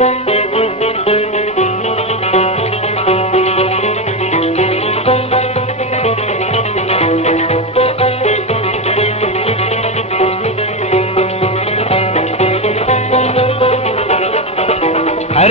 هر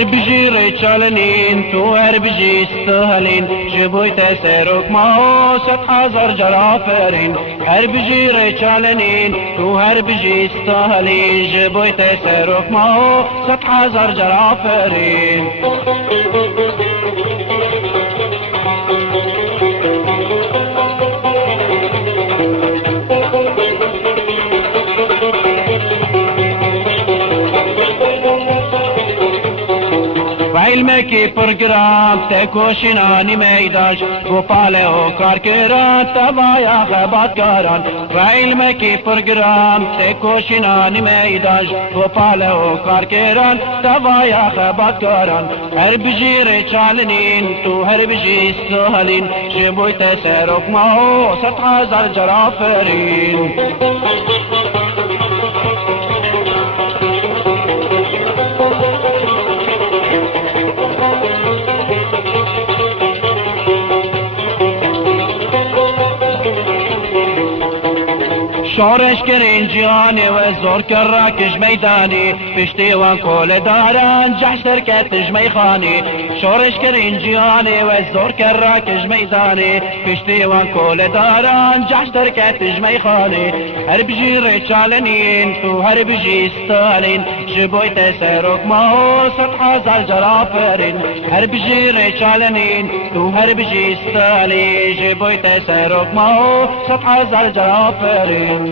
بجی ریچالنین تو هر بجی استهلین جبوی تسرک ما 100,000 جرافرین هر بجی ریچالنین تو هر بجی استهلین جبوی تسرک ما 100,000 جرافرین علمکی پرگرام تکوشینانی میداش گوپاله و کارکران تبایا خباتکاران و علمکی پرگرام تکوشینانی میداش گوپاله و کارکران تبایا خباتکاران هر بجی ریچالنین تو هر بجی استهلین جبوی تسرک ما 100,000 جرافرین شورش کرین جیانی و زور کراکش میدانی پشتی وان کول داران جحشر کتش میخانی شورش کرین جیانی و زور کراکش میدانی پشتی وان کول داران جحشر کتش میخانی هر بجی ریچالنین تو هر بجی استالین جبوی تسرک ما 100,000 جرافرین هر بجی ریچالنین تو هر بجی استالین جبوی تسرک ما 100,000 جرافرین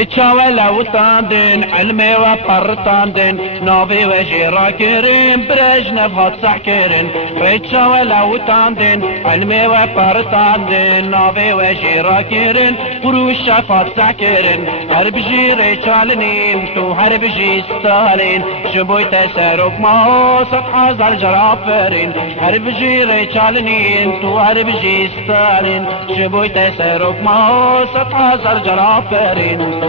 ریچا و لوتاندن علمی و پرتاندن ناوی و جیرا کرن برج نفات صح کرن ریچا و لوتاندن علمی و پرتاندن ناوی و جیرا کرن فروش شفات صح کرن هر بجی ریچالنین تو هر بجی استهلین جبوی تسرک ما 100,000 جرافرین هر بجی ریچالنین تو هر بجی استهلین جبوی تسرک ما 100,000 جرافرین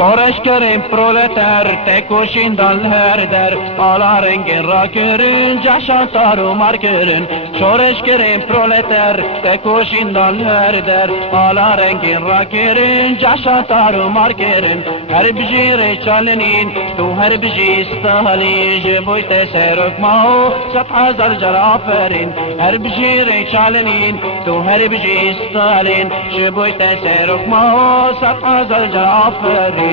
شورش کریم پرولتر تکوشین دل هر در آلا رنگین را کرین جشان تارو مار کرین شورش کریم پرولتر تکوشین دل هر در آلا رنگین را کرین جشان تارو مار کرین هر بجی ریچالنین تو هر بجی استهلین جبوی تسرک ما 100,000 جرافرین هر بجی ریچالنین تو هر بجی استهلین جبوی تسرک ما 100,000 جرافرین